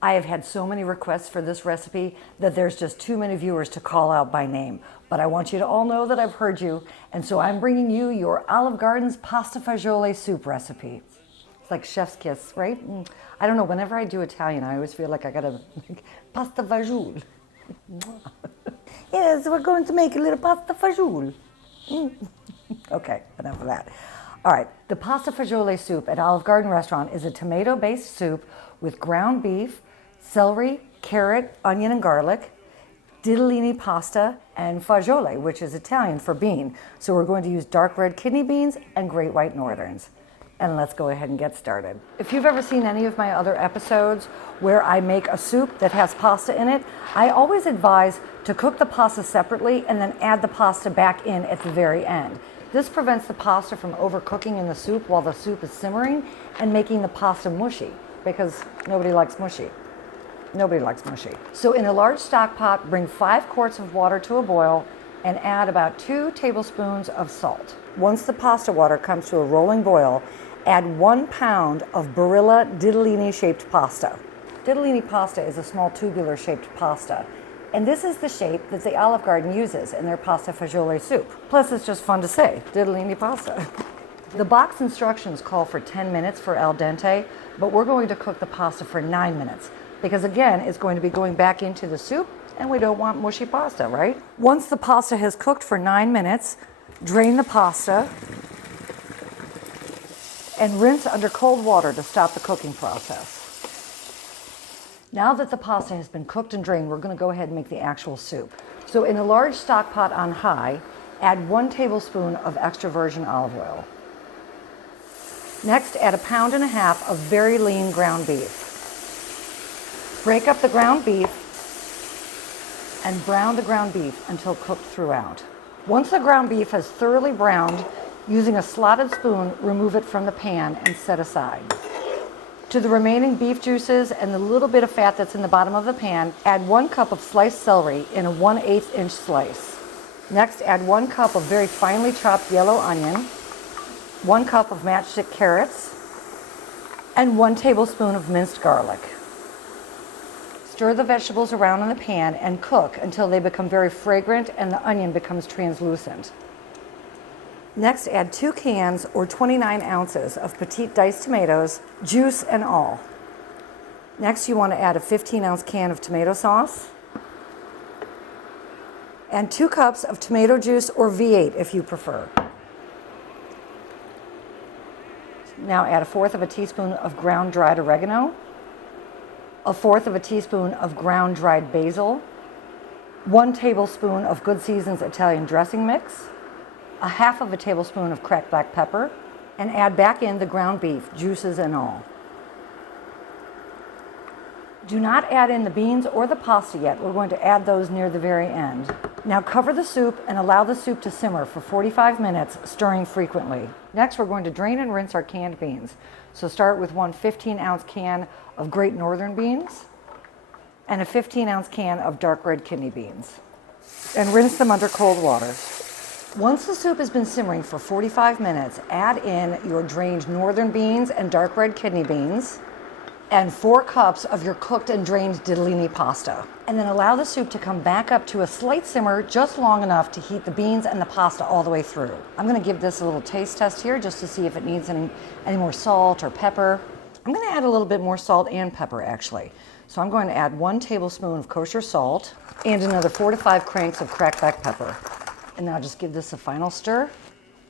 I have had so many requests for this recipe that there's just too many viewers to call out by name. But I want you to all know that I've heard you, and so I'm bringing you your Olive Garden's pasta fagioli soup recipe. It's like chef's kiss, right? I don't know, whenever I do Italian, I always feel like I gotta pasta fagioli. Yes, we're going to make a little pasta fagioli. Okay, enough of that. All right, the pasta fagioli soup at Olive Garden restaurant is a tomato-based soup with ground beef, celery, carrot, onion, and garlic, ditalini pasta, and fagioli, which is Italian for bean. So we're going to use dark red kidney beans and great white northerns. And let's go ahead and get started. If you've ever seen any of my other episodes where I make a soup that has pasta in it, I always advise to cook the pasta separately and then add the pasta back in at the very end. This prevents the pasta from overcooking in the soup while the soup is simmering and making the pasta mushy, because nobody likes mushy. Nobody likes mushy. So in a large stock pot, bring 5 quarts of water to a boil and add about 2 tablespoons of salt. Once the pasta water comes to a rolling boil, add 1 pound of Barilla ditalini shaped pasta. Ditalini pasta is a small tubular shaped pasta, and this is the shape that the Olive Garden uses in their pasta fagioli soup. Plus it's just fun to say, ditalini pasta. The box instructions call for 10 minutes for al dente, but we're going to cook the pasta for 9 minutes because again, it's going to be going back into the soup and we don't want mushy pasta, right? Once the pasta has cooked for 9 minutes, drain the pasta and rinse under cold water to stop the cooking process. Now that the pasta has been cooked and drained, we're going to go ahead and make the actual soup. So in a large stock pot on high, add 1 tablespoon of extra virgin olive oil. Next, add 1.5 pounds of very lean ground beef. Break up the ground beef and brown the ground beef until cooked throughout. Once the ground beef has thoroughly browned, using a slotted spoon, remove it from the pan and set aside. To the remaining beef juices and the little bit of fat that's in the bottom of the pan, add 1 cup of sliced celery in a 1/8 inch slice. Next, add 1 cup of very finely chopped yellow onion, 1 cup of matchstick carrots, and 1 tablespoon of minced garlic. Stir the vegetables around in the pan and cook until they become very fragrant and the onion becomes translucent. Next, add 2 cans or 29 ounces of petite diced tomatoes, juice and all. Next, you want to add a 15-ounce can of tomato sauce and 2 cups of tomato juice or V8 if you prefer. Now add 1/4 of a teaspoon of ground dried oregano, 1/4 of a teaspoon of ground dried basil, 1 tablespoon of Good Seasons Italian dressing mix, 1/2 of a tablespoon of cracked black pepper, and add back in the ground beef, juices and all. Do not add in the beans or the pasta yet. We're going to add those near the very end. Now cover the soup and allow the soup to simmer for 45 minutes, stirring frequently. Next, we're going to drain and rinse our canned beans. So start with 1 15-ounce can of Great Northern beans and a 15-ounce can of dark red kidney beans. And rinse them under cold water. Once the soup has been simmering for 45 minutes, add in your drained northern beans and dark red kidney beans and 4 cups of your cooked and drained ditalini pasta. And then allow the soup to come back up to a slight simmer just long enough to heat the beans and the pasta all the way through. I'm going to give this a little taste test here just to see if it needs any more salt or pepper. I'm going to add a little bit more salt and pepper actually. So I'm going to add 1 tablespoon of kosher salt and another 4 to 5 cranks of cracked black pepper. And now just give this a final stir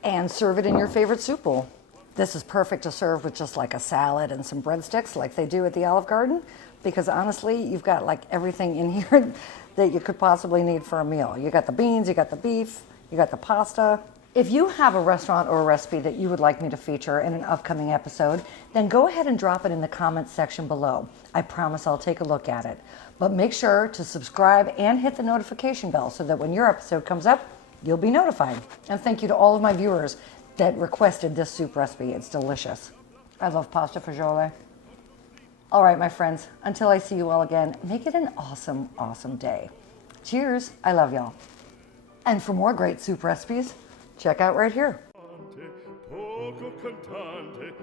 and serve it in your favorite soup bowl. This is perfect to serve with just like a salad and some breadsticks like they do at the Olive Garden, because honestly, you've got like everything in here that you could possibly need for a meal. You got the beans, you got the beef, you got the pasta. If you have a restaurant or a recipe that you would like me to feature in an upcoming episode, then go ahead and drop it in the comments section below. I promise I'll take a look at it. But make sure to subscribe and hit the notification bell so that when your episode comes up, you'll be notified. And thank you to all of my viewers that requested this soup recipe. It's delicious. I love pasta fagioli. All right, my friends, until I see you all again, make it an awesome, awesome day. Cheers. I love y'all. And for more great soup recipes, check out right here. poco cantante